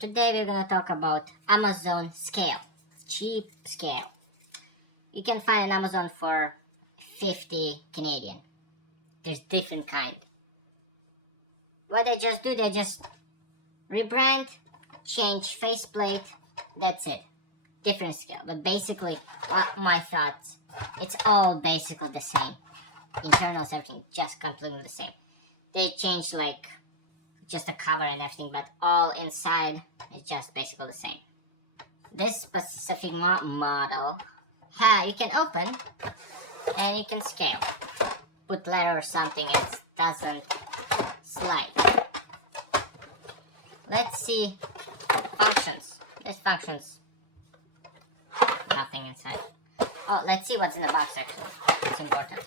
Today we're gonna talk about Amazon scale, cheap scale. You can find an Amazon for 50 Canadian. There's different kind. What they just do, they just rebrand, change faceplate, that's it. Different scale, but basically, my thoughts, it's all basically the same. Internals, everything, just completely the same. They changed like just the cover and everything, but all inside is just basically the same. This specific model, you can open and you can scale. Put letter or something, it doesn't slide. Let's see functions. This functions nothing inside. Oh, let's see what's in the box actually. It's important.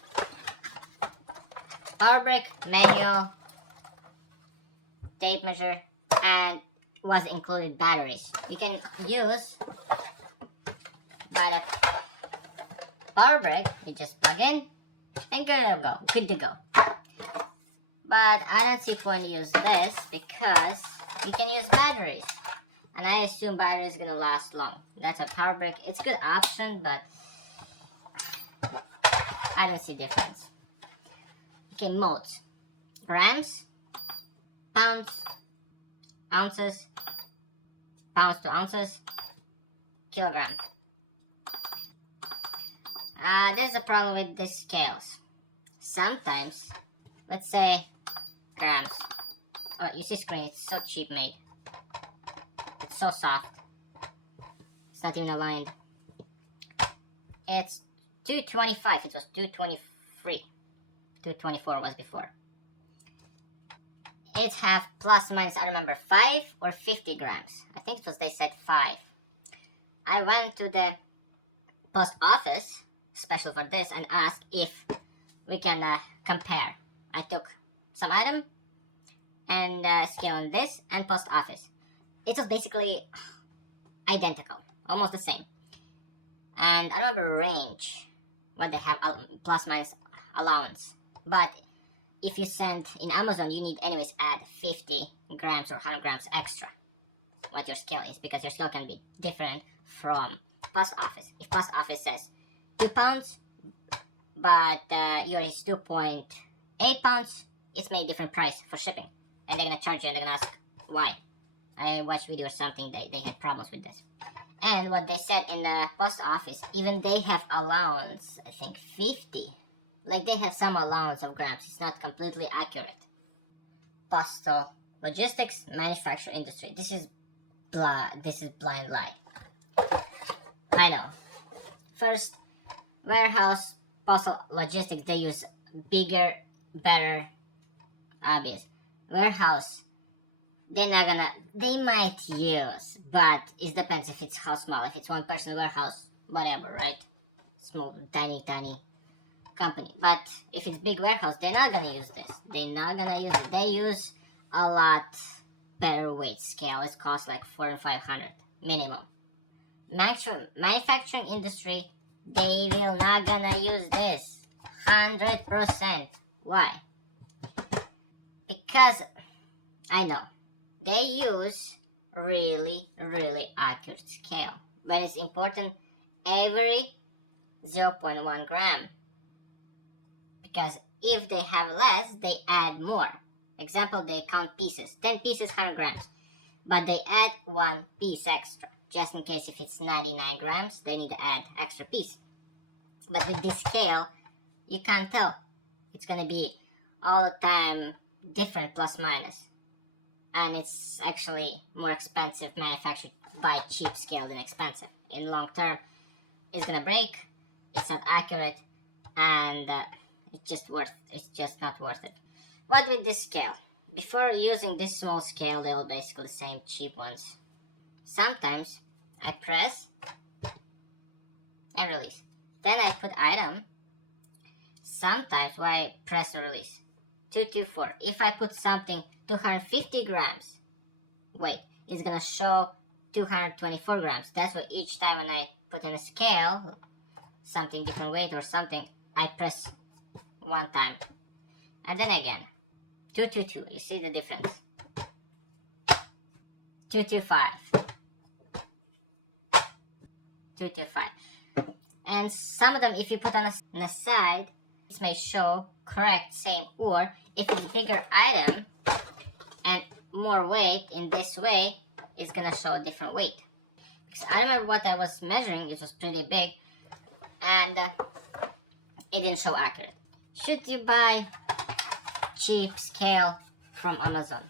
Power brick, manual, tape measure, and was included batteries. You can use by the power brick. You just plug in and good to go. But I don't see point to use this because you can use batteries, and I assume battery is gonna last long. That's a power brick. It's a good option, but I don't see difference. Okay, modes: grams, pounds, ounces, pounds to ounces, kilogram. There's a problem with these scales. Sometimes, let's say grams. Oh, you see screen, it's so cheap made. It's so soft. It's not even aligned. It's 225, it was 223. 224 was before. It have plus minus, I remember, 5 or 50 grams. I think it was, they said 5. I went to the post office, special for this, and asked if we can compare. I took some item and scale on this and post office. It was basically identical, almost the same. And I remember range, what they have, plus minus allowance. But if you send in Amazon, you need anyways add 50 grams or 100 grams extra what your scale is, because your scale can be different from post office. If post office says 2 pounds, but yours is 2.8 pounds, it's made different price for shipping. And they're gonna charge you and they're gonna ask why. I watched video or something, they had problems with this. And what they said in the post office, even they have allowance, I think 50. Like they have some allowance of grams, it's not completely accurate. Postal logistics, manufacturing industry. This is blind lie. I know. First, warehouse, postal logistics, they use bigger, better, obvious. Warehouse, they might use, but it depends if it's how small. If it's one person warehouse, whatever, right? Small, tiny company. But if it's big warehouse, they're not gonna use this. They're not gonna use it. They use a lot better weight scale. It costs like 400 and 500 minimum. Manufacturing industry, they will not gonna use this 100%. Why? Because I know they use really accurate scale, but it's important every 0.1 gram. Because if they have less, they add more. Example, they count pieces. 10 pieces, 100 grams. But they add 1 piece extra. Just in case if it's 99 grams, they need to add extra piece. But with this scale, you can't tell. It's going to be all the time different, plus minus. And it's actually more expensive manufactured by cheap scale than expensive. In long term, it's going to break. It's not accurate. And it's just not worth it. What with this scale? Before using this small scale, they will basically the same cheap ones. Sometimes I press and release. Then I put item. Sometimes when I press and release. 224. If I put something 250 grams, wait, it's gonna show 224 grams. That's why each time when I put in a scale, something different weight or something, I press one time. And then again. 222. You see the difference? 225. 225. And some of them, if you put on the side, this may show correct, same, or if it's a bigger item and more weight in this way, it's gonna show a different weight. Because I remember what I was measuring, it was pretty big, and it didn't show accurate. Should you buy cheap scale from Amazon?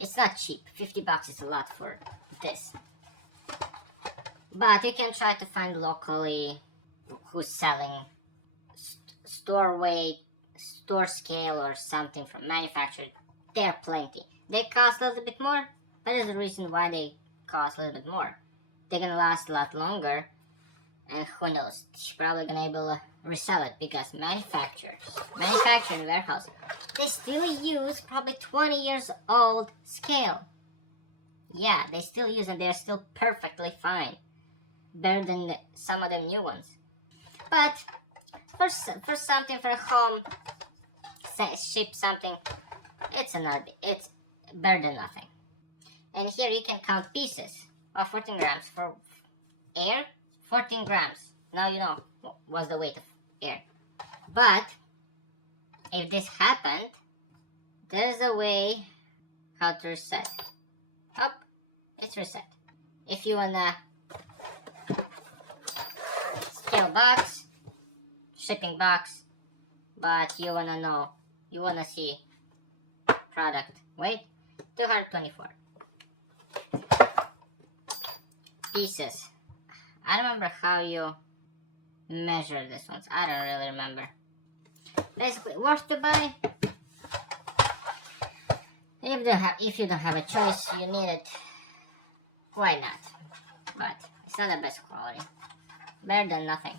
It's not cheap. 50 bucks is a lot for this. But you can try to find locally who's selling store weight, store scale, or something from manufacturer. There are plenty. They cost a little bit more, but there's a reason why they cost a little bit more. They're gonna last a lot longer, and who knows, you're probably gonna be able to resell it because manufacturing warehouse, they still use probably 20 years old scale. Yeah, they still use, and they're still perfectly fine. Better than some of the new ones. But for something for home, ship something, it's better than nothing. And here you can count pieces of 14 grams for air. 14 grams. Now you know what's the weight of air. But if this happened, there's a way how to reset. Up, it's reset. If you wanna scale box, shipping box, but you wanna see product weight, 224 pieces. I don't remember how you measure this ones. I don't really remember. Basically, worth to buy. If you don't have a choice, you need it. Why not? But it's not the best quality. Better than nothing.